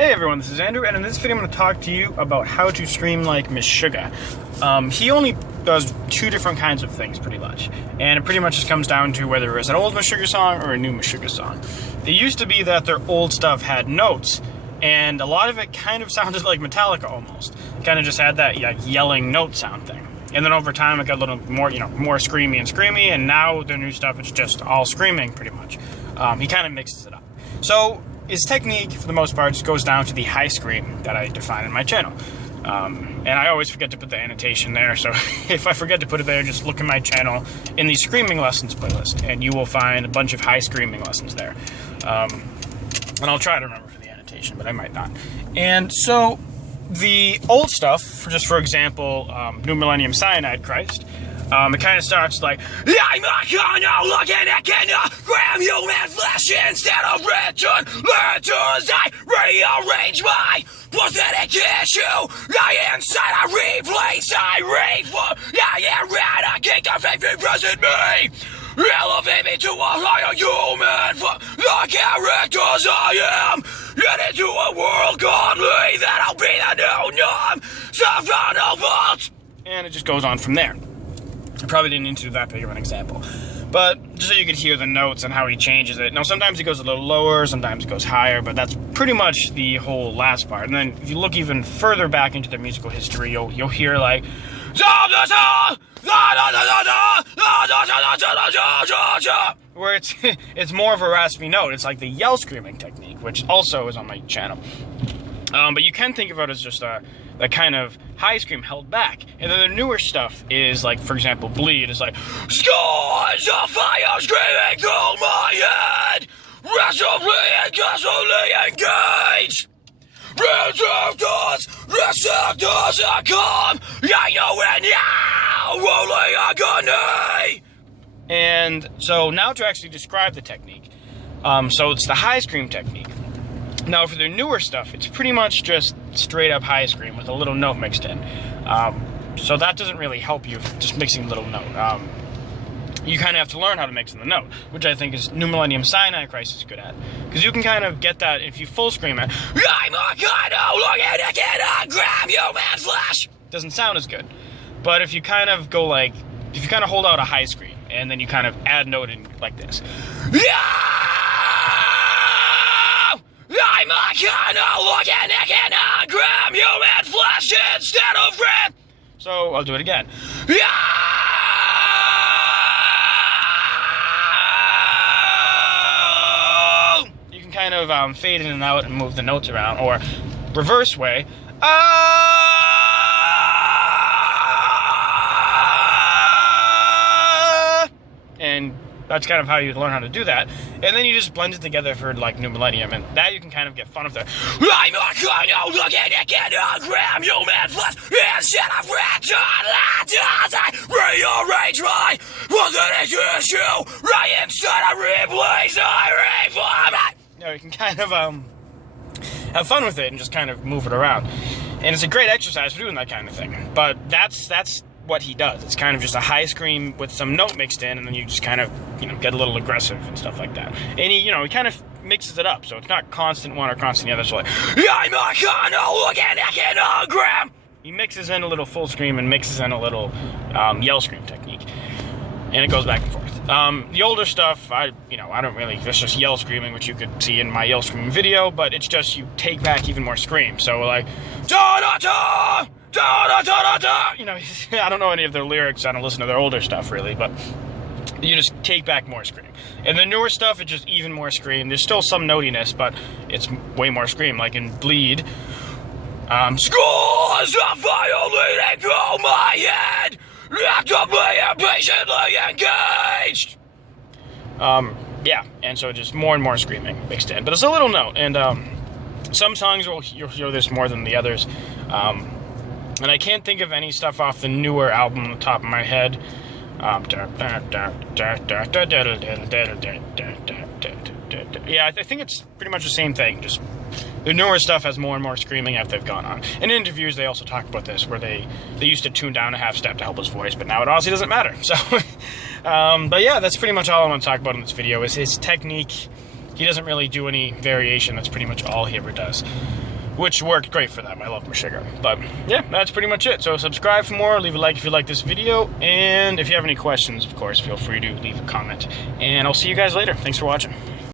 Hey everyone, this is Andrew, and in this video I'm going to talk to you about how to stream like Meshuggah. He only does two different kinds of things pretty much, and it pretty much just comes down to whether it's an old Meshuggah song or a new Meshuggah song. It used to be that their old stuff had notes, and a lot of it kind of sounded like Metallica almost. It kind of just had that yelling note sound thing. And then over time it got a little more, more screamy and screamy, and now their new stuff is just all screaming pretty much. He kind of mixes it up. So his technique, for the most part, just goes down to the high scream that I define in my channel. And I always forget to put the annotation there, so if I forget to put it there, just look at my channel in the Screaming Lessons playlist, and you will find a bunch of high screaming lessons there. And I'll try to remember for the annotation, but I might not. And so, the old stuff, just for example, New Millennium Cyanide Christ, it kind of starts like, I'm not gonna look at grab human flesh instead of return letters. I rearrange my pathetic tissue. I inside, I replace, I reform. I am right, I can't faith present me. Elevate me to a higher human from the characters I am. Get into a world godly, that'll be the new norm. Soft vault. And it just goes on from there. I probably didn't need to do that big of an example, but just so you could hear the notes and how he changes it. Now, sometimes he goes a little lower, sometimes it goes higher, but that's pretty much the whole last part. And then if you look even further back into the musical history, you'll hear like, where it's more of a raspy note. It's like the yell screaming technique, which also is on my channel. But you can think of it as just a kind of high scream held back. And then the newer stuff is like, for example, Bleed is like, scores of fire screaming through my head, wrestlingly and gasoline engaged. Receptors are calm, I know it now, rolling agony. And so now to actually describe the technique, so it's the high scream technique. Now, for their newer stuff, it's pretty much just straight up high scream with a little note mixed in. So that doesn't really help you, just mixing a little note. You kind of have to learn how to mix in the note, which I think is New Millennium Cyanide Christ is good at. Because you can kind of get that if you full scream it. I'm a kind of looking at grab human flesh. Doesn't sound as good. But if you kind of go like, if you kind of hold out a high scream, and then you kind of add note in like this. I'm a kind of looking at grab human flesh instead of rib. So I'll do it again. You can kind of fade in and out and move the notes around, or reverse way. And that's kind of how you learn how to do that. And then you just blend it together for like New Millennium, and that you can kind of get fun of the I'm not gonna look at grab human flesh instead of return letters. I rearrange my pathetic tissue. Right inside, I replace, I reform it. You know, you can kind of have fun with it and just kind of move it around. And it's a great exercise for doing that kind of thing. But that's what he does. It's kind of just a high scream with some note mixed in, and then you just kind of, get a little aggressive and stuff like that. And he kind of mixes it up, so it's not constant one or constant the other. So like, I'm not gonna look at a gram. He mixes in a little full scream and mixes in a little yell scream technique, and it goes back and forth. The older stuff, I don't really. It's just yell screaming, which you could see in my yell screaming video, but it's just you take back even more scream. So like, da da da. Da, da, da, da, da. I don't know any of their lyrics. I don't listen to their older stuff really, but you just take back more scream. And the newer stuff, it's just even more scream. There's still some notiness, but it's way more scream. Like in Bleed, scores of violating through my head, actively and patiently engaged. Yeah, and so just more and more screaming mixed in, but it's a little note. And some songs you'll hear this more than the others. And I can't think of any stuff off the newer album on the top of my head. Yeah, I think it's pretty much the same thing. Just the newer stuff has more and more screaming after they've gone on. In interviews, they also talk about this, where they used to tune down a half step to help his voice, but now it honestly doesn't matter. So, but yeah, that's pretty much all I want to talk about in this video, is his technique. He doesn't really do any variation. That's pretty much all he ever does, which worked great for them. I love Meshuggah. But yeah, that's pretty much it. So subscribe for more, leave a like if you like this video, and if you have any questions, of course, feel free to leave a comment. And I'll see you guys later. Thanks for watching.